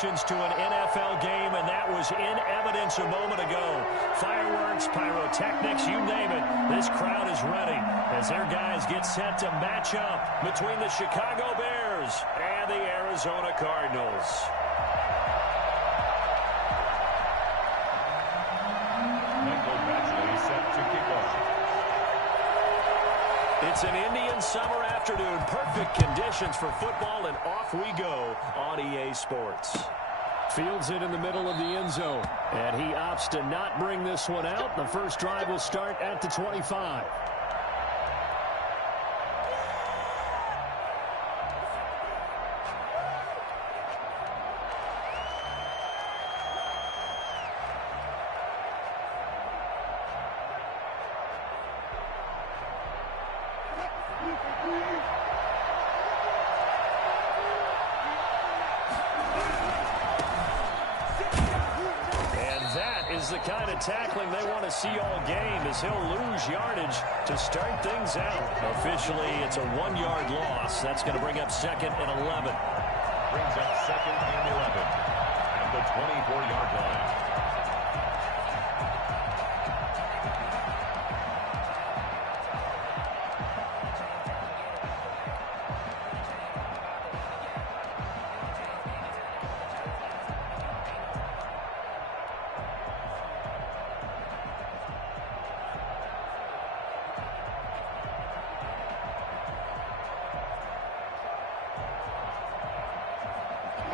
connections to an NFL game, and that was in evidence a moment ago. Fireworks, pyrotechnics, you name it. This crowd is ready as their guys get set to match up between the Chicago Bears and the Arizona Cardinals. It's an Indian summer afternoon. Perfect conditions for football, and off we go on EA Sports. Fields it in the middle of the end zone, and he opts to not bring this one out. The first drive will start at the 25. The kind of tackling they want to see all game as he'll lose yardage to start things out. Officially, it's a 1-yard loss. That's going to bring up 2nd and 11. Brings up 2nd and 11 at the 24-yard line.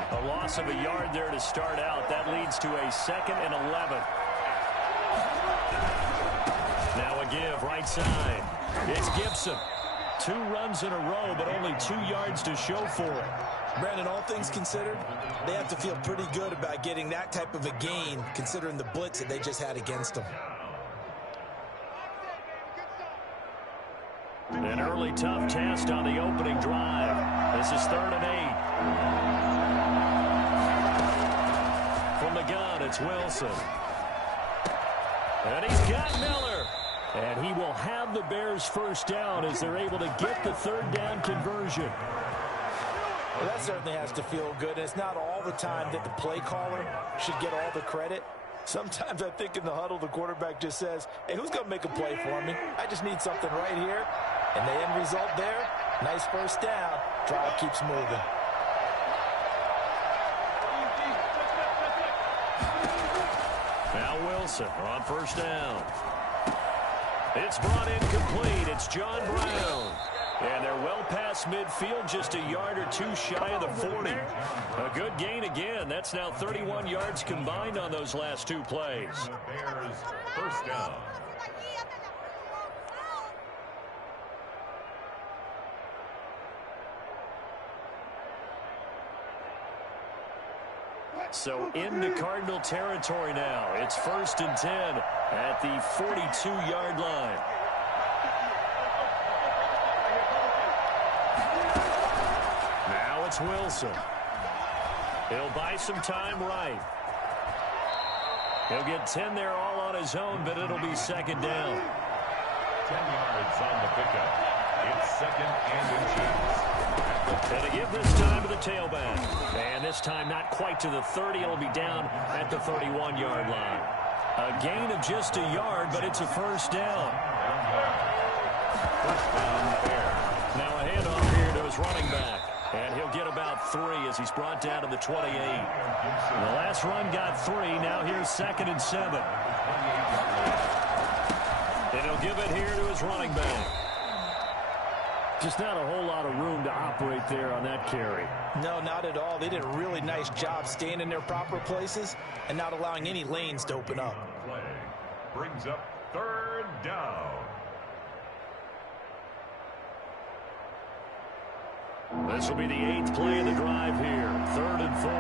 A loss of a yard there to start out. That leads to a 2nd and 11. Now a give right side. It's Gibson. 2 runs in a row, but only 2 yards to show for it. Brandon, all things considered, they have to feel pretty good about getting that type of a gain, considering the blitz that they just had against them. An early tough test on the opening drive. This is 3rd and 8. From the gun, it's Wilson. And he's got Miller. And he will have the Bears first down as they're able to get the 3rd down conversion. Well, that certainly has to feel good. And it's not all the time that the play caller should get all the credit. Sometimes I think in the huddle, the quarterback just says, hey, who's going to make a play for me? I just need something right here. And the end result there, nice first down. Drive keeps moving. Now Wilson on first down. It's brought in complete. It's John Brown. And they're well past midfield, just a yard or 2 shy of the 40. A good gain again. That's now 31 yards combined on those last 2 plays. Bears first down. So into Cardinal territory now. It's 1st and 10 at the 42-yard line. Now it's Wilson. He'll buy some time right. He'll get 10 there all on his own, but it'll be 2nd down. 10 yards on the pickup. It's 2nd and inches. And to give this time to the tailback. And this time not quite to the 30. It'll be down at the 31-yard line. A gain of just a yard, but it's a first down. First down there. Now a handoff here to his running back. And he'll get about 3 as he's brought down to the 28. The last run got 3. Now here's 2nd and 7. And he'll give it here to his running back. Just not a whole lot of room to operate there on that carry. No, not at all. They did a really nice job staying in their proper places and not allowing any lanes to open up. Play brings up 3rd down. This will be the 8th play of the drive here. 3rd and 4.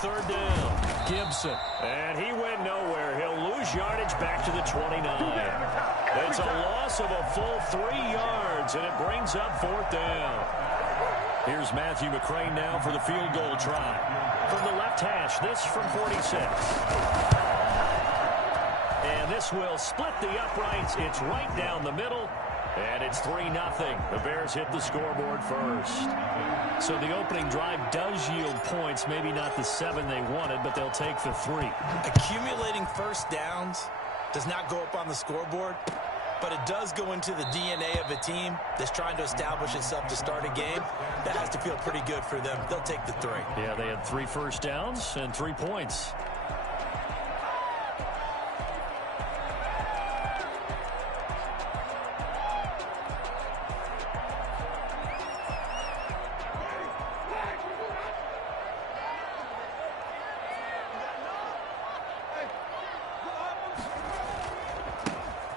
Third down, Gibson. And he went nowhere. He'll lose yardage back to the 29. It's a loss of a full 3 yards, and it brings up 4th down. Here's Matthew McCrane now for the field goal try. From the left hash, this from 46. And And this will split the uprights. It's right down the middle. And it's 3-0. The Bears hit the scoreboard first. So the opening drive does yield points. Maybe not the 7 they wanted, but they'll take the 3. Accumulating first downs does not go up on the scoreboard, but it does go into the DNA of a team that's trying to establish itself to start a game. That has to feel pretty good for them. They'll take the 3. Yeah, they had 3 first downs and 3 points.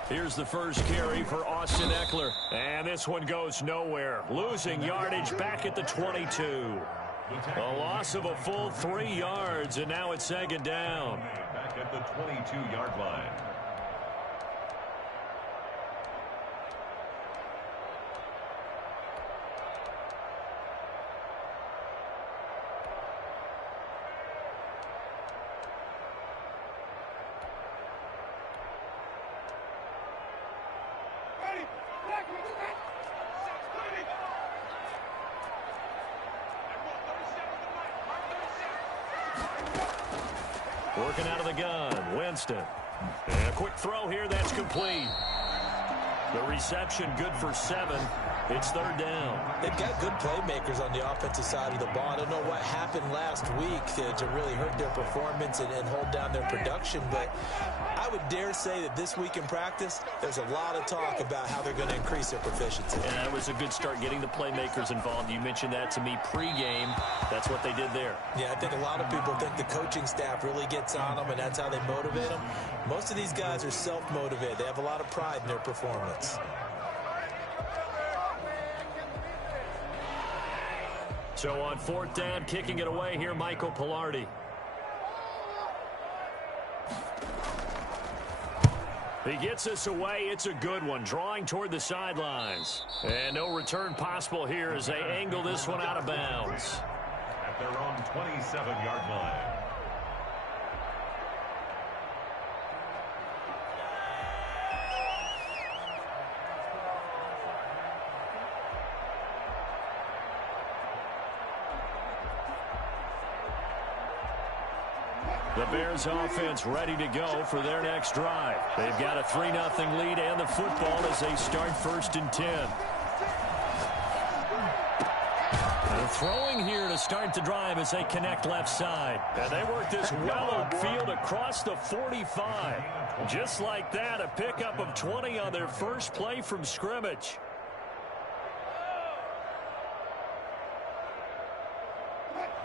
Here's the first carry for Austin Ekeler. And this one goes nowhere. Losing yardage back at the 22. A loss of a full 3 yards, and now it's 2nd down. Back at the 22-yard line. Working out of the gun, Winston. And a quick throw here, that's complete. The reception good for 7. It's 3rd down. They've got good playmakers on the offensive side of the ball. I don't know what happened last week to really hurt their performance and hold down their production, but I would dare say that this week in practice, there's a lot of talk about how they're going to increase their proficiency. And that was a good start getting the playmakers involved. You mentioned that to me pregame. That's what they did there. Yeah, I think a lot of people think the coaching staff really gets on them, and that's how they motivate them. Most of these guys are self-motivated. They have a lot of pride in their performance. So on 4th down, kicking it away here, Michael Palardy. He gets us away. It's a good one, drawing toward the sidelines. And no return possible here as they angle this one out of bounds. At their own 27-yard line. The Bears offense ready to go for their next drive. They've got a 3-0 lead and the football as they start 1st and 10. And throwing here to start the drive as they connect left side. And they work this well upfield across the 45. Just like that, a pickup of 20 on their first play from scrimmage.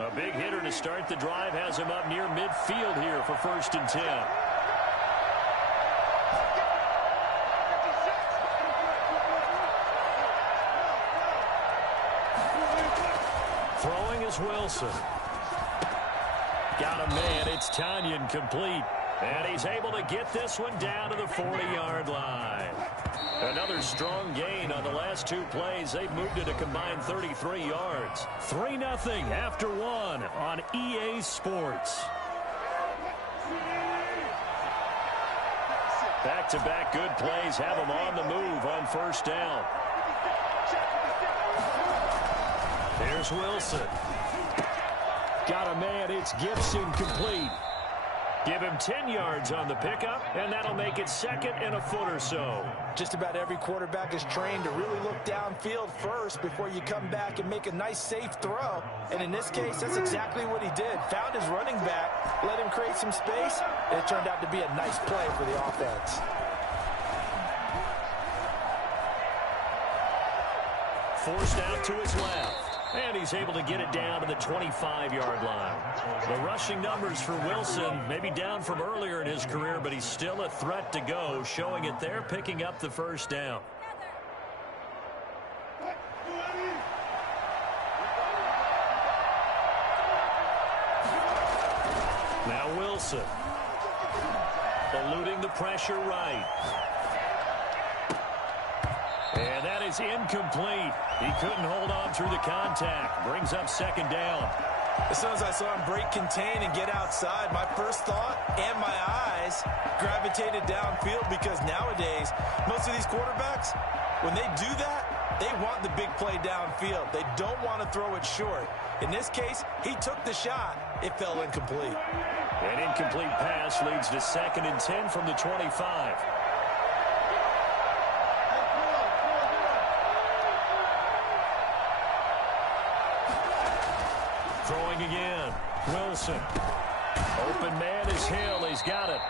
A big hitter to start the drive has him up near midfield here for 1st and 10. Throwing is Wilson. Got a man. It's Tanyan complete. And he's able to get this one down to the 40-yard line. Another strong gain on the last 2 plays. They've moved it a combined 33 yards. 3-0 after 1 on EA Sports. Back-to-back good plays have them on the move on 1st down. Here's Wilson. Got a man. It's Gibson complete. Give him 10 yards on the pickup, and that'll make it 2nd and a foot or so. Just about every quarterback is trained to really look downfield first before you come back and make a nice, safe throw. And in this case, that's exactly what he did. Found his running back, let him create some space, and it turned out to be a nice play for the offense. Forced out to his left. And he's able to get it down to the 25-yard line. The rushing numbers for Wilson maybe down from earlier in his career, but he's still a threat to go, showing it there, picking up the 1st down. Now Wilson. Eluding the pressure right. And that is incomplete. He couldn't hold on through the contact. Brings up 2nd down. As soon as I saw him break contain and get outside, my first thought and my eyes gravitated downfield, because nowadays, most of these quarterbacks, when they do that, they want the big play downfield. They don't want to throw it short. In this case, he took the shot. It fell incomplete. An incomplete pass leads to 2nd and 10 from the 25. Throwing again. Wilson. Open man is Hill. He's got it.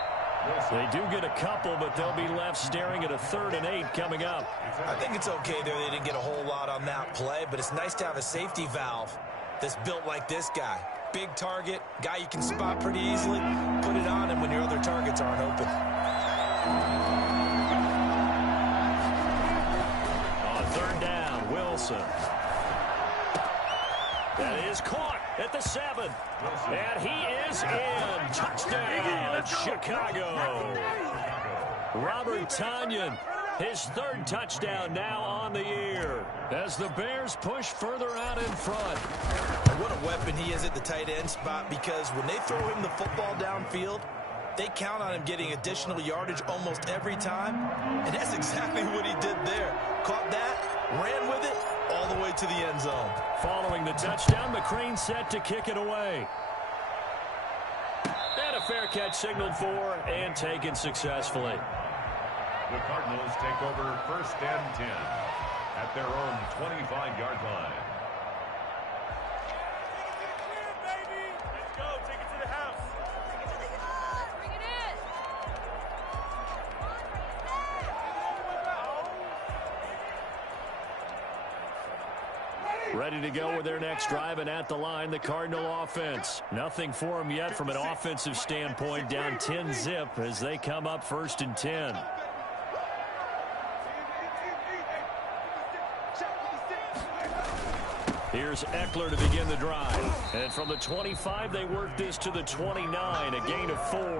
They do get a couple, but they'll be left staring at a 3rd and 8 coming up. I think it's okay there. They didn't get a whole lot on that play, but it's nice to have a safety valve that's built like this guy. Big target, guy you can spot pretty easily. Put it on him when your other targets aren't open. On 3rd down, Wilson. That is caught at the 7. And he is in. Touchdown, Chicago. Robert Tonyan, his 3rd touchdown now on the year, as the Bears push further out in front. What a weapon he is at the tight end spot, because when they throw him the football downfield, they count on him getting additional yardage almost every time. And that's exactly what he did there. Caught that, ran with it, all the way to the end zone. Following the touchdown, McCrane set to kick it away. And a fair catch signaled for and taken successfully. The Cardinals take over 1st and 10 at their own 25-yard line. Ready to go with their next drive, and at the line, the Cardinal offense. Nothing for them yet from an offensive standpoint, down 10-zip as they come up 1st and 10. Here's Eckler to begin the drive. And from the 25, they work this to the 29, a gain of 4.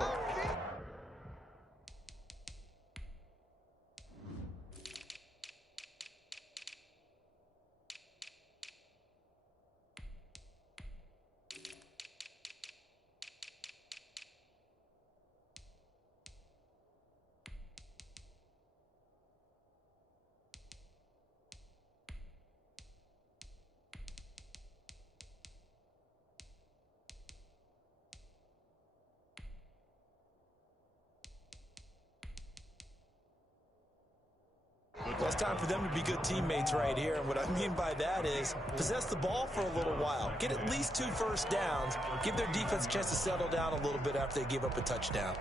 Well, it's time for them to be good teammates right here. And what I mean by that is possess the ball for a little while. Get at least 2 first downs. Give their defense a chance to settle down a little bit after they give up a touchdown.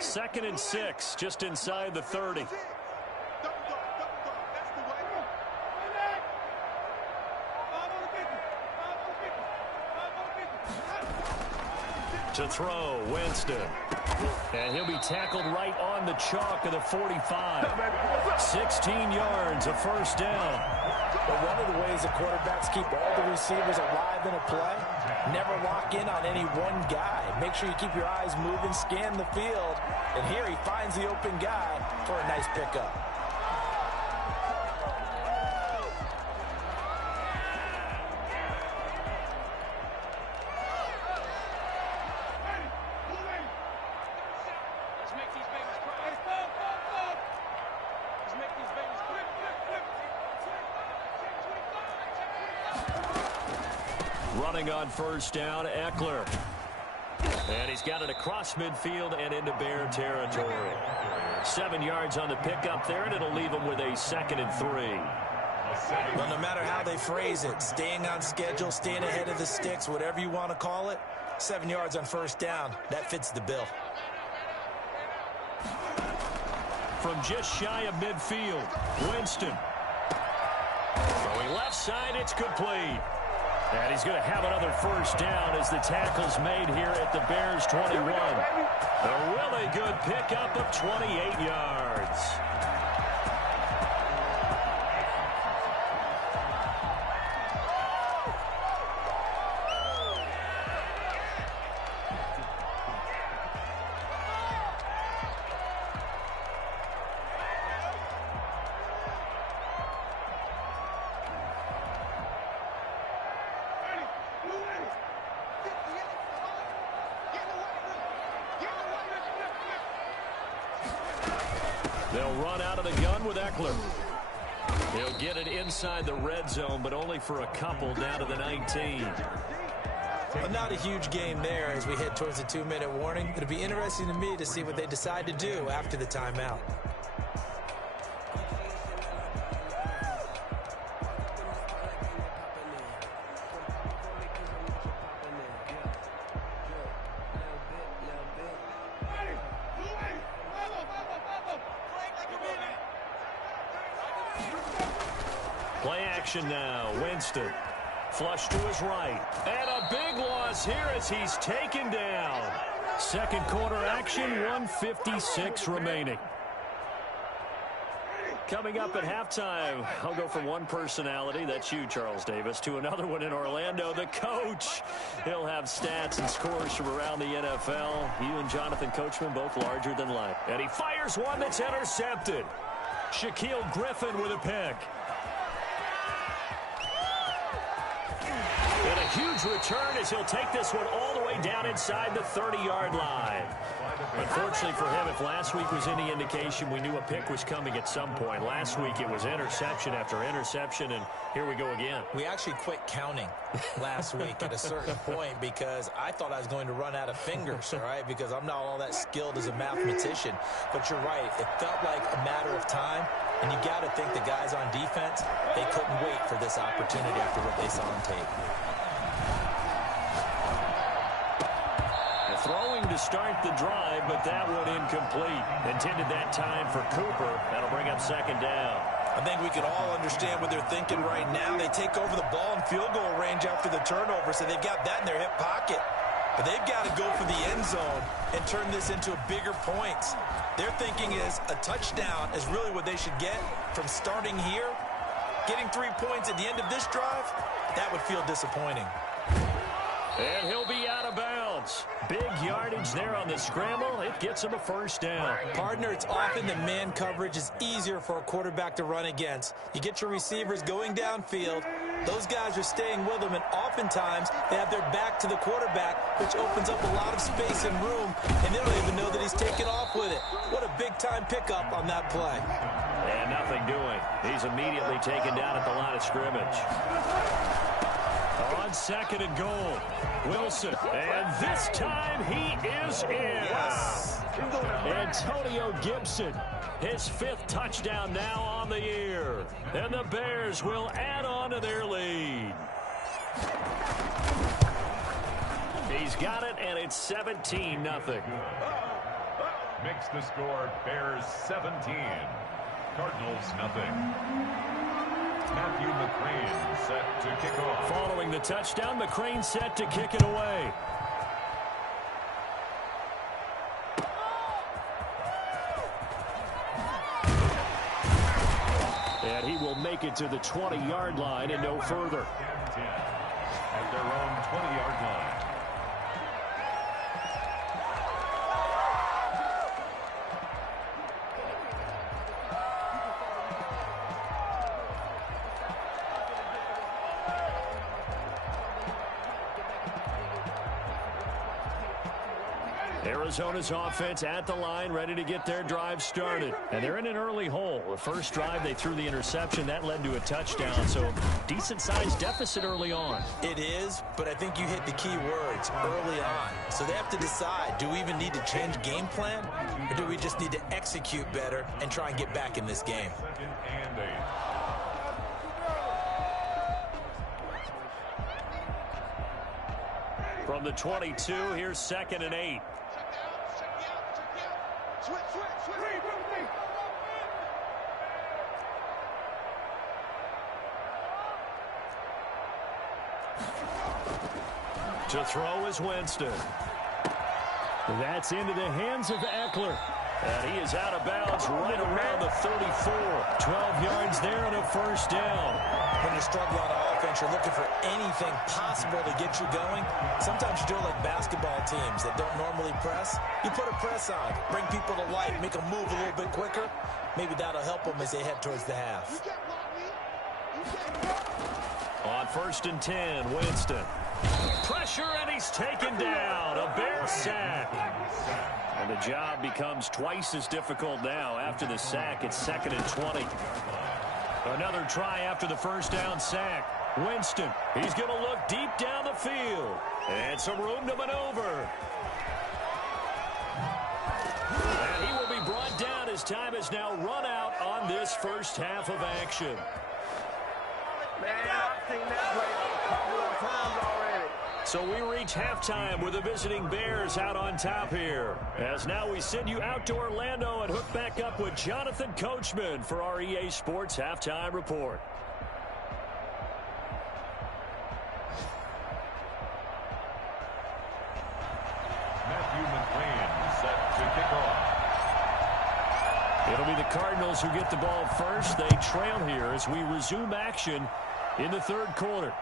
Second and 6, just inside the 30. To throw, Winston. And he'll be tackled right on the chalk of the 45. 16 yards, a first down. But one of the ways the quarterbacks keep all the receivers alive in a play, never lock in on any one guy. Make sure you keep your eyes moving, scan the field, and here he finds the open guy for a nice pickup. Running on first down, Eckler. And he's got it across midfield and into Bear territory. 7 yards on the pickup there, and it'll leave him with a 2nd and 3. Well, no matter how they phrase it, staying on schedule, staying ahead of the sticks, whatever you want to call it, 7 yards on first down, that fits the bill. From just shy of midfield, Winston. Throwing left side, it's complete. And he's going to have another first down as the tackle's made here at the Bears 21. A really good pickup of 28 yards. They'll run out of the gun with Eckler. He'll get it inside the red zone, but only for a couple down to the 19. Well, not a huge game there as we head towards the 2-minute warning. It'll be interesting to me to see what they decide to do after the timeout. Play action now. Winston. Flush to his right. And a big loss here as he's taken down. Second quarter action, 1:56 remaining. Coming up at halftime, I'll go from one personality, that's you, Charles Davis, to another one in Orlando, the coach. He'll have stats and scores from around the NFL. You and Jonathan Coachman both larger than life. And he fires one that's intercepted. Shaquille Griffin with a pick. And a huge return as he'll take this one all the way down inside the 30-yard line. Unfortunately for him, if last week was any indication, we knew a pick was coming at some point. Last week it was interception after interception, and here we go again. We actually quit counting last week at a certain point because I thought I was going to run out of fingers, all right, because I'm not all that skilled as a mathematician. But you're right, it felt like a matter of time, and you got to think the guys on defense, they couldn't wait for this opportunity after what they saw on tape. Throwing to start the drive, but that one incomplete. Intended that time for Cooper. That'll bring up second down. I think we can all understand what they're thinking right now. They take over the ball in field goal range after the turnover, so they've got that in their hip pocket. But they've got to go for the end zone and turn this into a bigger points. Their thinking is a touchdown is really what they should get from starting here. Getting 3 points at the end of this drive, that would feel disappointing. And he'll be out of bounds. Big yardage there on the scramble. It gets him a first down. Partner, it's often that man coverage is easier for a quarterback to run against. You get your receivers going downfield. Those guys are staying with them, and oftentimes they have their back to the quarterback, which opens up a lot of space and room, and they don't even know that he's taken off with it. What a big-time pickup on that play. And nothing doing. He's immediately taken down at the line of scrimmage. On second and goal, Wilson, and this time he is in. Yes. Antonio Gibson, his 5th touchdown now on the year, and the Bears will add on to their lead. He's got it, and it's 17-0. Makes the score Bears 17, Cardinals nothing. Matthew McCrane set to kick off. Following the touchdown, McCrane set to kick it away. And he will make it to the 20-yard line and no further. At their own 20-yard line. Arizona's offense at the line, ready to get their drive started. And they're in an early hole. The first drive, they threw the interception. That led to a touchdown, so decent-sized deficit early on. It is, but I think you hit the key words, early on. So they have to decide, do we even need to change game plan, or do we just need to execute better and try and get back in this game? Second and 8. From the 22, here's second and 8. To throw is Winston. That's into the hands of Eckler. And he is out of bounds right around the 34. 12 yards there and a first down. When you're struggling on offense, you're looking for anything possible to get you going. Sometimes you do it like basketball teams that don't normally press. You put a press on, bring people to life, make them move a little bit quicker. Maybe that'll help them as they head towards the half. On first and 10, Winston. Pressure, and he's taken down. A Bear sack. And the job becomes twice as difficult now. After the sack, it's 2nd and 20. Another try after the first down sack. Winston, he's going to look deep down the field. And some room to maneuver. And he will be brought down as time has now run out on this first half of action. Man, I've seen that play a couple of times already. So we reach halftime with the visiting Bears out on top here. As now we send you out to Orlando and hook back up with Jonathan Coachman for our EA Sports Halftime Report. Matthew McClain set to kick off. It'll be the Cardinals who get the ball first. They trail here as we resume action in the third quarter.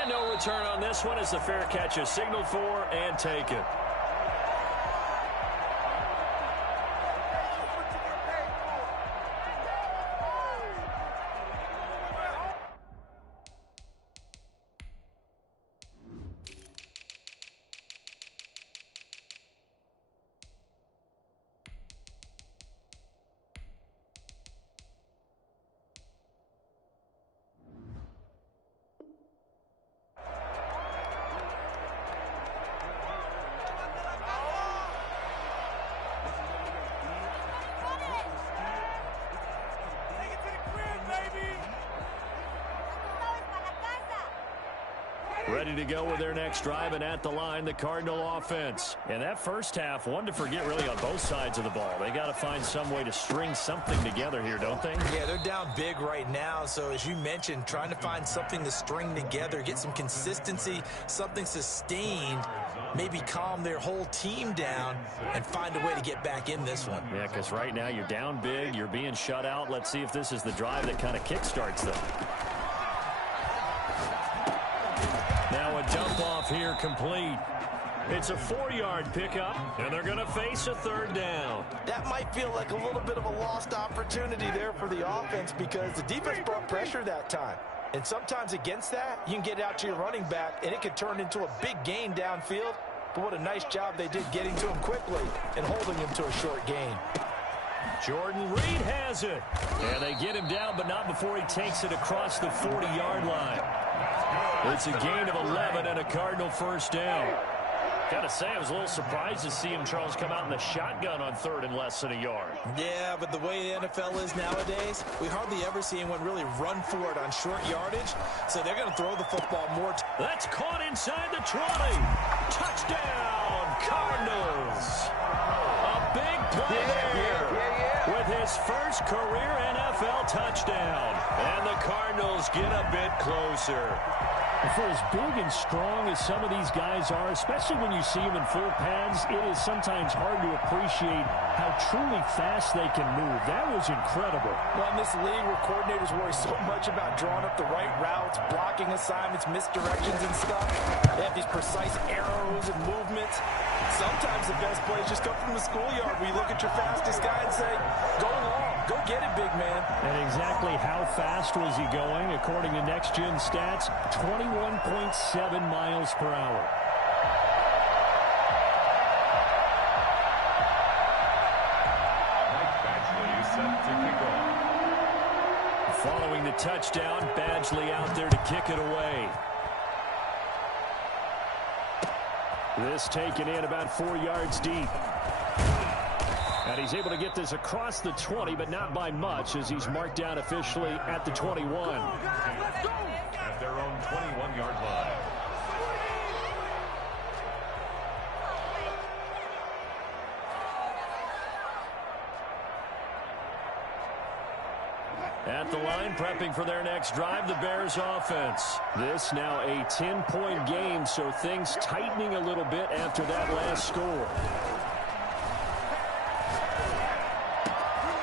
And no return on this one as the fair catch is signaled for and taken. Ready to go with their next drive, and at the line, the Cardinal offense. And that first half, one to forget really on both sides of the ball. They got to find some way to string something together here, don't they? Yeah, they're down big right now. So as you mentioned, trying to find something to string together, get some consistency, something sustained, maybe calm their whole team down and find a way to get back in this one. Yeah, because right now you're down big, you're being shut out. Let's see if this is the drive that kind of kickstarts them. Now a dump off here complete. It's a 4-yard pickup, and they're going to face a third down. That might feel like a little bit of a lost opportunity there for the offense because the defense brought pressure that time. And sometimes against that, you can get out to your running back, and it could turn into a big gain downfield. But what a nice job they did getting to him quickly and holding him to a short gain. Jordan Reed has it. And they get him down, but not before he takes it across the 40-yard line. It's a gain of 11 and a Cardinal first down. Got to say, I was a little surprised to see him, Charles, come out in the shotgun on third and less than a yard. Yeah, but the way the NFL is nowadays, we hardly ever see anyone really run for it on short yardage. So they're going to throw the football more. That's caught inside the 20. Touchdown, Cardinals. A big play there with his first career NFL touchdown. And the Cardinals get a bit closer. For as big and strong as some of these guys are, especially when you see them in full pads, it is sometimes hard to appreciate how truly fast they can move. That was incredible. Well, in this league where coordinators worry so much about drawing up the right routes, blocking assignments, misdirections and stuff, they have these precise arrows and movements. Sometimes the best plays just come from the schoolyard where you look at your fastest guy and say, go long, go get it, big man. And exactly how fast was he going? According to Next Gen Stats, 21.7 miles per hour. Mike Badgley set to kick off. Following the touchdown, Badgley out there to kick it away. This taken in about 4 yards deep. And he's able to get this across the 20, but not by much as he's marked down officially at the 21. At their own 21-yard line. At the line, prepping for their next drive, the Bears offense. This now a 10-point game, so things tightening a little bit after that last score.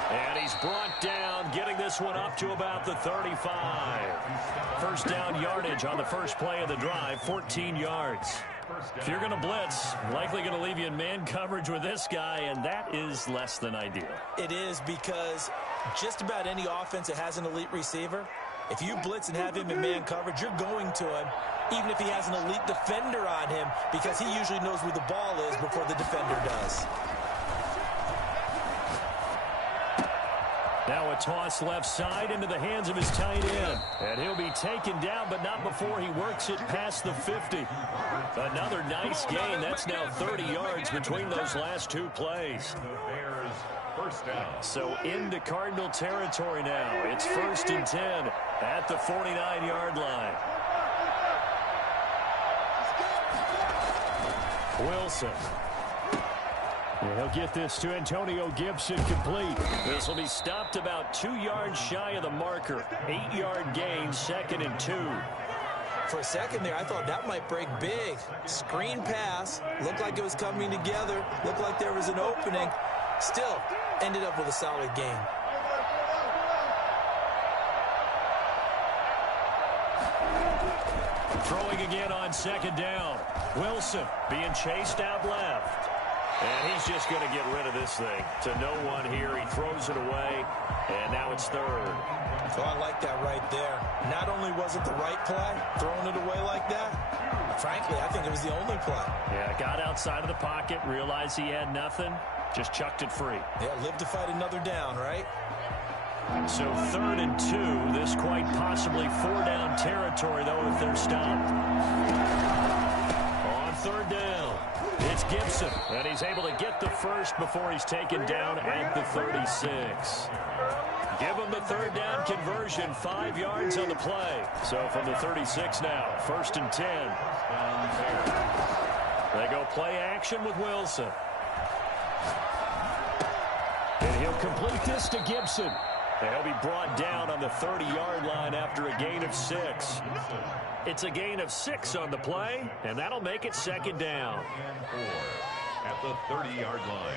And he's brought down, getting this one up to about the 35. First down yardage on the first play of the drive, 14 yards. If you're going to blitz, likely going to leave you in man coverage with this guy, and that is less than ideal. It is because just about any offense that has an elite receiver, If you blitz and have him in man coverage, you're going to him, even if he has an elite defender on him, because he usually knows where the ball is before the defender does. Now a toss left side into the hands of his tight end. And he'll be taken down, but not before he works it past the 50. Another nice gain. That's now 30 yards between those last two plays. The Bears first down. So into Cardinal territory now. It's 1st and 10 at the 49-yard line. Wilson. And he'll get this to Antonio Gibson complete. This will be stopped about 2 yards shy of the marker. 8-yard gain, 2nd and 2. For a second there, I thought that might break big. Screen pass. Looked like it was coming together. Looked like there was an opening. Still, ended up with a solid gain. Throwing again on 2nd down. Wilson being chased out left. And he's just going to get rid of this thing. To no one here. He throws it away. And now it's 3rd. So I like that right there. Not only was it the right play, throwing it away like that, frankly, I think it was the only play. Yeah, got outside of the pocket, realized he had nothing, just chucked it free. Yeah, live to fight another down, right? So 3rd and 2. This quite possibly 4-down territory, though, if they're stopped. On 3rd down. It's Gibson, and he's able to get the first before he's taken down at the 36. Give him the 3rd down conversion, 5 yards on the play. So from the 36 now, 1st and 10. They go play action with Wilson. And he'll complete this to Gibson. And he'll be brought down on the 30-yard line after a gain of 6. It's a gain of 6 on the play, and that'll make it 2nd down. And 4 at the 30-yard line.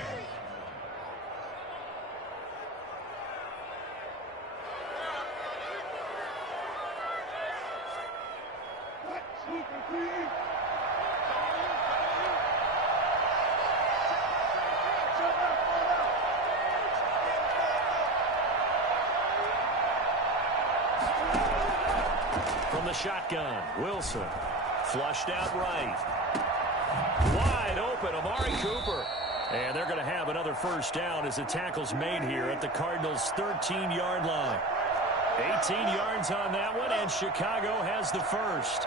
From the shotgun, Wilson flushed out right. Wide open, Amari Cooper. And they're going to have another 1st down as the tackle's made here at the Cardinals' 13-yard line. 18 yards on that one, and Chicago has the first.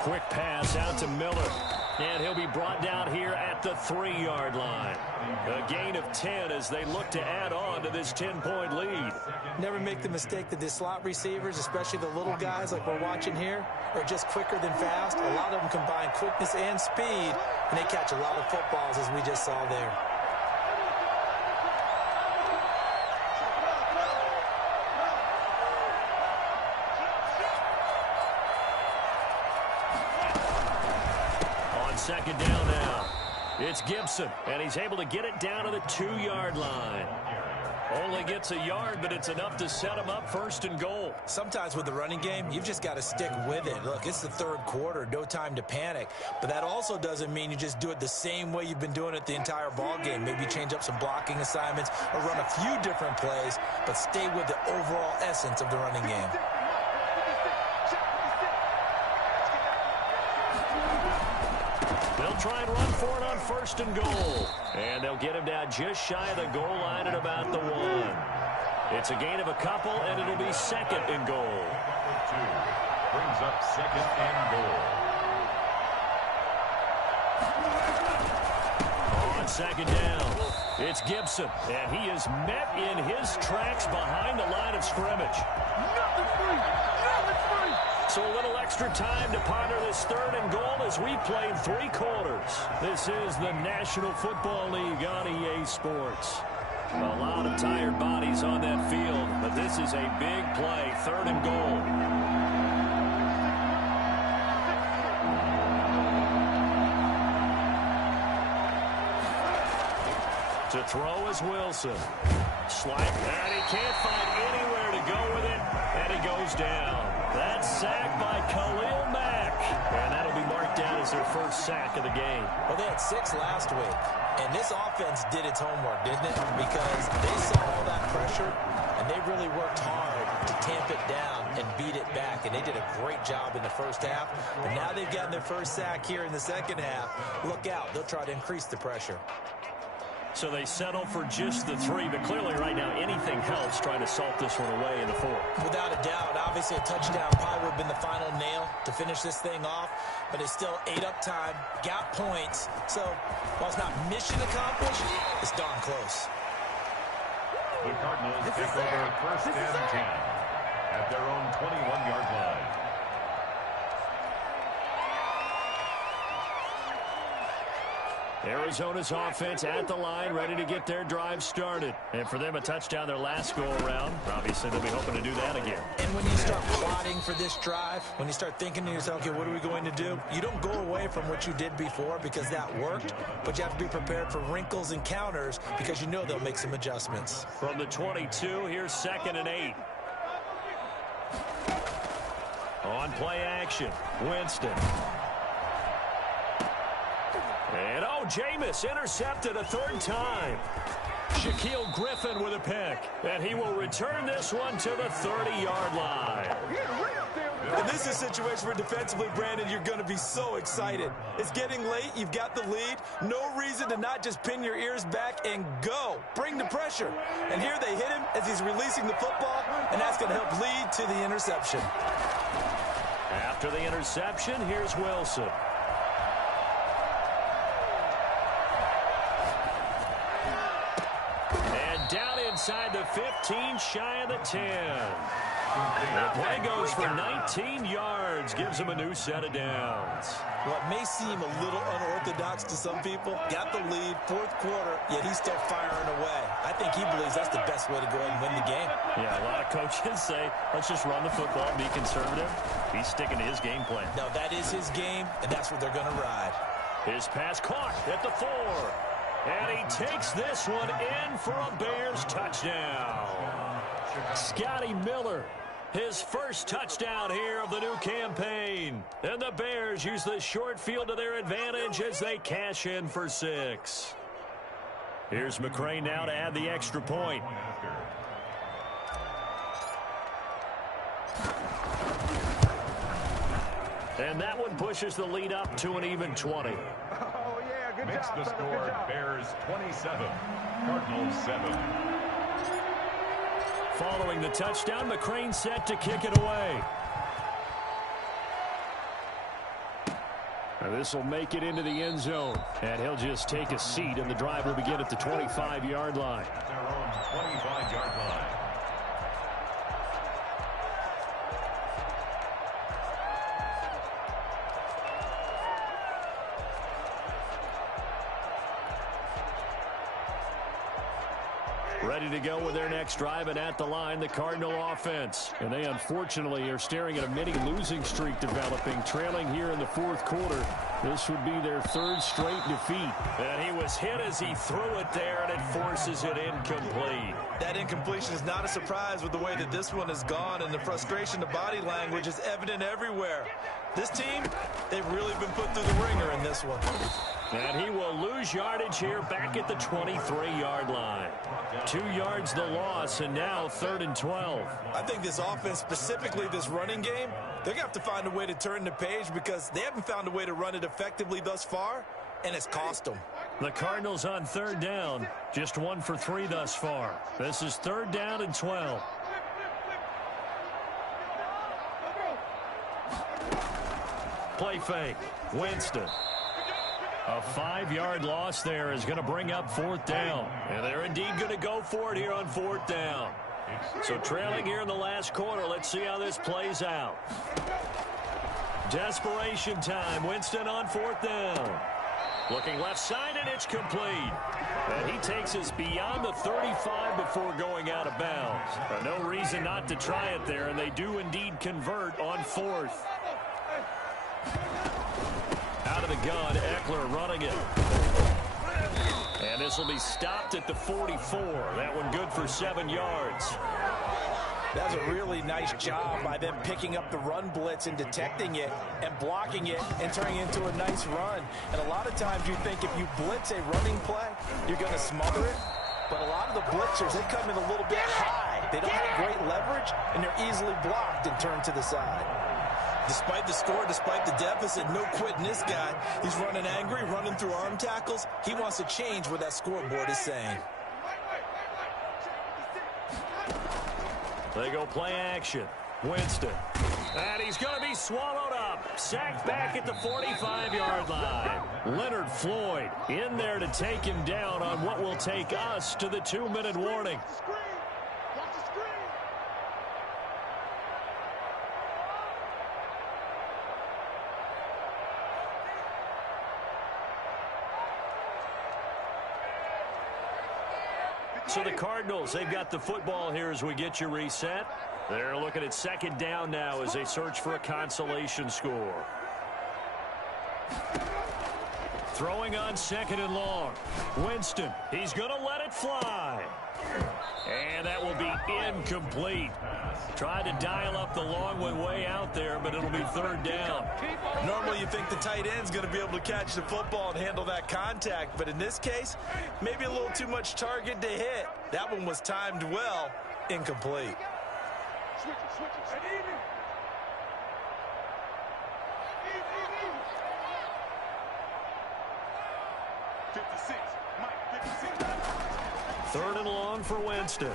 Quick pass out to Miller. And he'll be brought down here at the 3-yard line. A gain of 10 as they look to add on to this 10-point lead. Never make the mistake that the slot receivers, especially the little guys like we're watching here, are just quicker than fast. A lot of them combine quickness and speed, and they catch a lot of footballs, as we just saw there. Second down now. It's Gibson, and he's able to get it down to the 2-yard line. Only gets a yard, but it's enough to set him up 1st and goal. Sometimes with the running game, you've just got to stick with it. Look, it's the 3rd quarter, no time to panic. But that also doesn't mean you just do it the same way you've been doing it the entire ball game. Maybe change up some blocking assignments or run a few different plays, but stay with the overall essence of the running game. They'll try and run for it on 1st and goal. And they'll get him down just shy of the goal line at about the 1. It's a gain of a couple, and it'll be 2nd and goal. Number 2 brings up 2nd and goal. On 2nd down, it's Gibson, and he is met in his tracks behind the line of scrimmage. So a little extra time to ponder this 3rd and goal as we played 3 quarters. This is the National Football League on EA Sports. A lot of tired bodies on that field, but this is a big play, 3rd and goal. To throw is Wilson. Slide, and he can't find anywhere to go with it, and he goes down. That's sacked by Khalil Mack. And that'll be marked down as their first sack of the game. Well, they had 6 last week, and this offense did its homework, didn't it? Because they saw all that pressure, and they really worked hard to tamp it down and beat it back, and they did a great job in the first half. But now they've gotten their first sack here in the second half. Look out. They'll try to increase the pressure. So they settle for just the 3, but clearly right now anything helps trying to salt this one away in the 4th. Without a doubt, obviously a touchdown probably would have been the final nail to finish this thing off, but it's still ate up time, got points. So while it's not mission accomplished, it's darn close. The Cardinals take over first and 10 at their own 21-yard line. Arizona's offense at the line, ready to get their drive started. And for them, a touchdown their last go-around. Obviously, they'll be hoping to do that again. And when you start plotting for this drive, when you start thinking to yourself, okay, what are we going to do? You don't go away from what you did before because that worked, but you have to be prepared for wrinkles and counters because you know they'll make some adjustments. From the 22, here's 2nd and 8. On play action, Winston. And Jameis intercepted a 3rd time. Shaquille Griffin with a pick. And he will return this one to the 30-yard line. And this is a situation where defensively, Brandon, you're going to be so excited. It's getting late. You've got the lead. No reason to not just pin your ears back and go. Bring the pressure. And here they hit him as he's releasing the football, and that's going to help lead to the interception. After the interception, here's Wilson. Down inside the 15, shy of the 10. The play goes for 19 yards, gives him a new set of downs. What may seem a little unorthodox to some people, got the lead, 4th quarter, yet he's still firing away. I think he believes that's the best way to go ahead and win the game. Yeah, a lot of coaches say, let's just run the football and be conservative. He's sticking to his game plan. No, that is his game, and that's what they're going to ride. His pass caught at the 4. And he takes this one in for a Bears touchdown. Scotty Miller, his first touchdown here of the new campaign. And the Bears use the short field to their advantage as they cash in for 6. Here's McCray now to add the extra point. And that one pushes the lead up to an even 20. Makes the score Bears 27, Cardinals 7. Following the touchdown, McCray set to kick it away. This will make it into the end zone, and he'll just take a seat, and the drive will begin at the 25-yard line. Their own 25-yard line. Ready to go with their next drive, and at the line, the Cardinal offense. And they unfortunately are staring at a mini losing streak developing, trailing here in the 4th quarter. This would be their 3rd straight defeat. And he was hit as he threw it there, and it forces it incomplete. That incompletion is not a surprise with the way that this one has gone, and the frustration, the body language is evident everywhere. This team, they've really been put through the ringer in this one. And he will lose yardage here back at the 23-yard line. 2 yards the loss, and now 3rd and 12. I think this offense, specifically this running game, they're going to have to find a way to turn the page because they haven't found a way to run it effectively thus far, and it's cost them. The Cardinals on 3rd down, just 1 for 3 thus far. This is 3rd down and 12. Play fake, Winston. A 5-yard loss there is going to bring up 4th down. And they're indeed going to go for it here on 4th down. So trailing here in the last quarter, let's see how this plays out. Desperation time. Winston on 4th down. Looking left side, and it's complete. And he takes us beyond the 35 before going out of bounds. No reason not to try it there, and they do indeed convert on 4th. Out of the gun, Eckler running it. And this will be stopped at the 44. That one good for 7 yards. That was a really nice job by them picking up the run blitz and detecting it and blocking it and turning it into a nice run. And a lot of times you think if you blitz a running play, you're going to smother it. But a lot of the blitzers, they come in a little bit high. They don't have great leverage, and they're easily blocked and turned to the side. Despite the score, despite the deficit, no quitting this guy. He's running angry, running through arm tackles. He wants to change what that scoreboard is saying. They go play action. Winston. And he's going to be swallowed up. Sacked back at the 45-yard line. Leonard Floyd in there to take him down on what will take us to the 2-minute warning. So the Cardinals, they've got the football here as we get you reset. They're looking at second down now as they search for a consolation score. Throwing on second and long. Winston, he's going to let it fly. And that will be incomplete. Tried to dial up the long one way out there, but it'll be third down. Normally you think the tight end's going to be able to catch the football and handle that contact, but in this case, maybe a little too much target to hit. That one was timed well, incomplete. Third and long for Winston.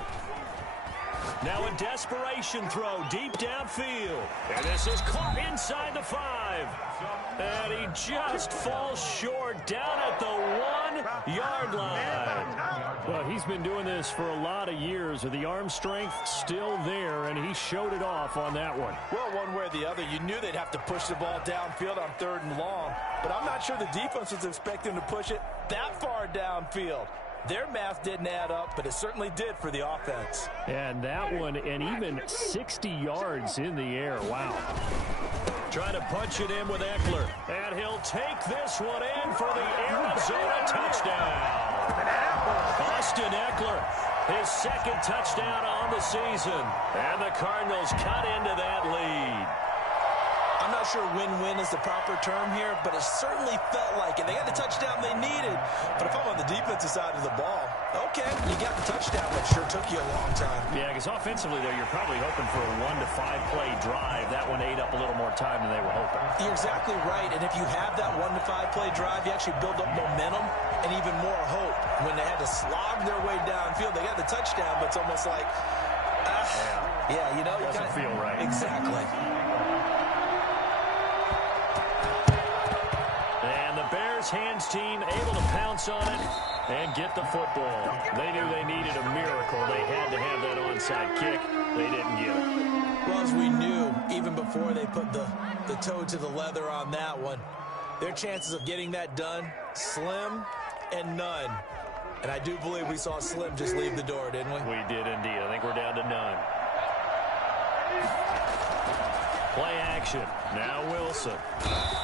Now a desperation throw deep downfield. And this is caught inside the 5. And he just falls short down at the 1-yard line. Well, he's been doing this for a lot of years with the arm strength still there, and he showed it off on that one. Well, one way or the other, you knew they'd have to push the ball downfield on third and long. But I'm not sure the defense was expecting to push it that far downfield. Their math didn't add up, but it certainly did for the offense. And that one, and even 60 yards in the air. Wow. Trying to punch it in with Eckler. And he'll take this one in for the Arizona touchdown. Austin Eckler, his second touchdown on the season. And the Cardinals cut into that lead. I'm not sure win-win is the proper term here, but it certainly felt like it. They got the touchdown they needed, but if I'm on the defensive side of the ball, okay, you got the touchdown, but it sure took you a long time. Yeah, because offensively, though, you're probably hoping for a 1 to 5 play drive. That one ate up a little more time than they were hoping. You're exactly right, and if you have that 1 to 5 play drive, you actually build up momentum and even more hope. When they had to slog their way downfield, they got the touchdown, but it's almost like, yeah, you know. Doesn't feel right. Exactly. Hands team able to pounce on it and get the football. They knew they needed a miracle. They had to have that onside kick. They didn't get it. Well, as we knew, even before they put the toe to the leather on that one, their chances of getting that done, slim and none. And I do believe we saw Slim just leave the door, didn't we? We did indeed. I think we're down to none. Play action. Now Wilson.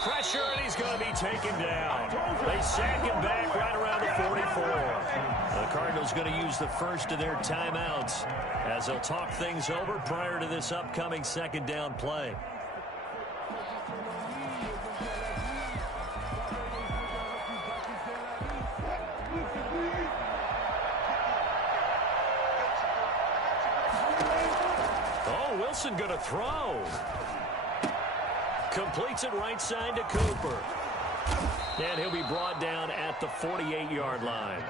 Pressure, and he's going to be taken down. They sack him back right around the 44. The Cardinals going to use the first of their timeouts as they'll talk things over prior to this upcoming second down play. Oh, Wilson going to throw. Completes it right side to Cooper. And he'll be brought down at the 48-yard line.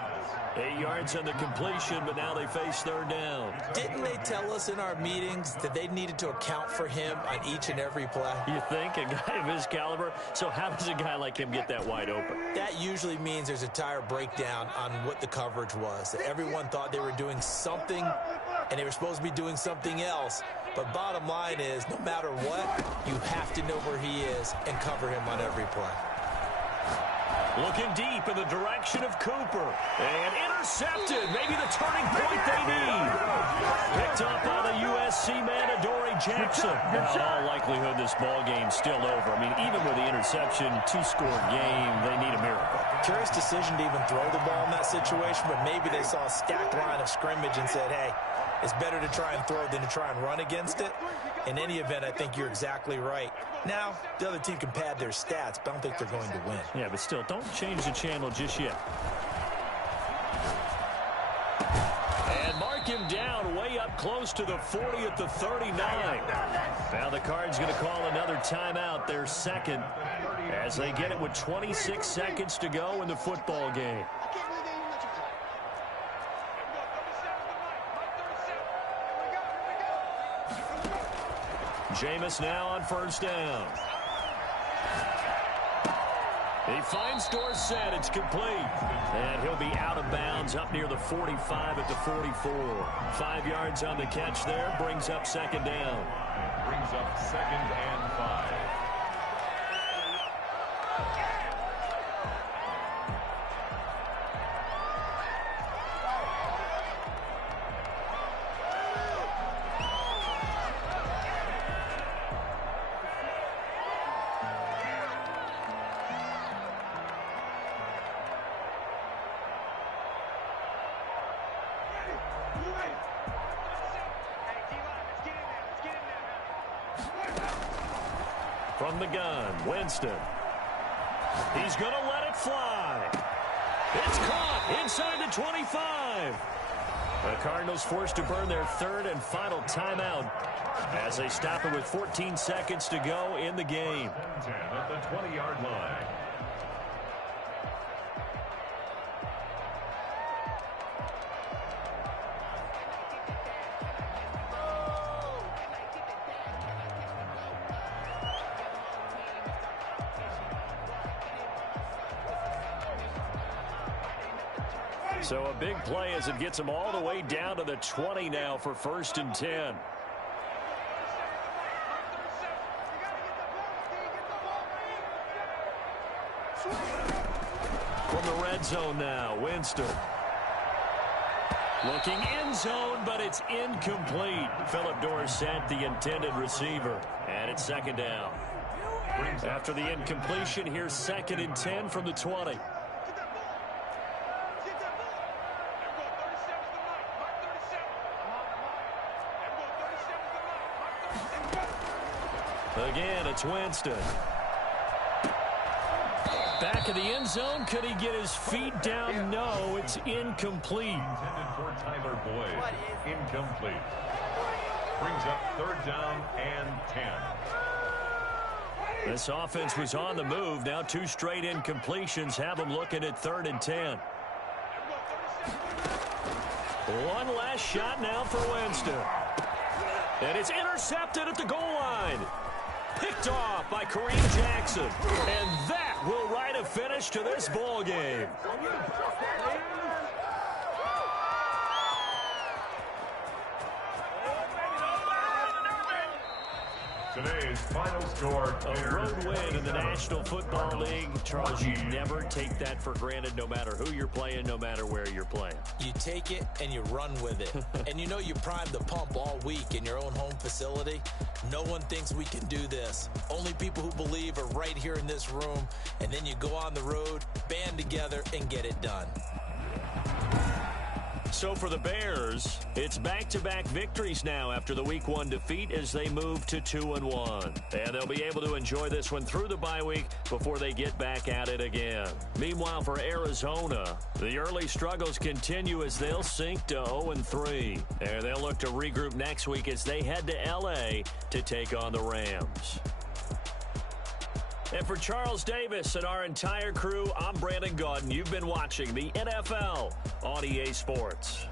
8 yards on the completion, but now they face third down. Didn't they tell us in our meetings that they needed to account for him on each and every play? You think? A guy of his caliber? So how does a guy like him get that wide open? That usually means there's a tire breakdown on what the coverage was. That everyone thought they were doing something, and they were supposed to be doing something else. But bottom line is, no matter what, you have to know where he is and cover him on every play. Looking deep in the direction of Cooper. And intercepted. Maybe the turning point they need. Picked up by the USC man, Adoree Jackson. Now, in all likelihood, this ball game's still over. I mean, even with the interception, 2-score game, they need a miracle. Curious decision to even throw the ball in that situation, but maybe they saw a stacked line of scrimmage and said, hey, It's better to try and throw than to try and run against it. In any event, I think you're exactly right. Now, the other team can pad their stats, but I don't think they're going to win. Yeah, but still, don't change the channel just yet. And mark him down way up close to the 40 at the 39. Now the Cards going to call another timeout, their second, as they get it with 26 seconds to go in the football game. Jameis now on first down. He finds Dorsett. It's complete. And he'll be out of bounds up near the 45 at the 44. 5 yards on the catch there. Brings up second down. Brings up 2nd and 5. From the gun, Winston. He's going to let it fly. It's caught inside the 25. The Cardinals forced to burn their third and final timeout as they stop it with 14 seconds to go in the game. 10 at the 20-yard line. So a big play as it gets them all the way down to the 20 now for 1st and 10. From the red zone now, Winston. Looking end zone, but it's incomplete. Philip Dorsett, the intended receiver. And it's second down. After the incompletion, here's 2nd and 10 from the 20. Again, it's Winston. Back of the end zone. Could he get his feet down? No, it's incomplete. Intended for Tyler Boyd. Incomplete. Brings up 3rd down and 10. This offense was on the move. Now 2 straight incompletions have them looking at 3rd and 10. One last shot now for Winston. And it's intercepted at the goal line. Picked off by Kareem Jackson. And that will write a finish to this ball game. Today's final score. A road win in the National Football League. Charles, you never take that for granted, no matter who you're playing, no matter where you're playing. You take it and you run with it. And you know you primed the pump all week in your own home facility. No one thinks we can do this. Only people who believe are right here in this room. And then you go on the road, band together, and get it done. So for the Bears, it's back-to-back victories now after the Week 1 defeat as they move to 2-1. And they'll be able to enjoy this one through the bye week before they get back at it again. Meanwhile, for Arizona, the early struggles continue as they'll sink to 0-3. And they'll look to regroup next week as they head to L.A. to take on the Rams. And for Charles Davis and our entire crew, I'm Brandon Gaudin. You've been watching the NFL on EA Sports.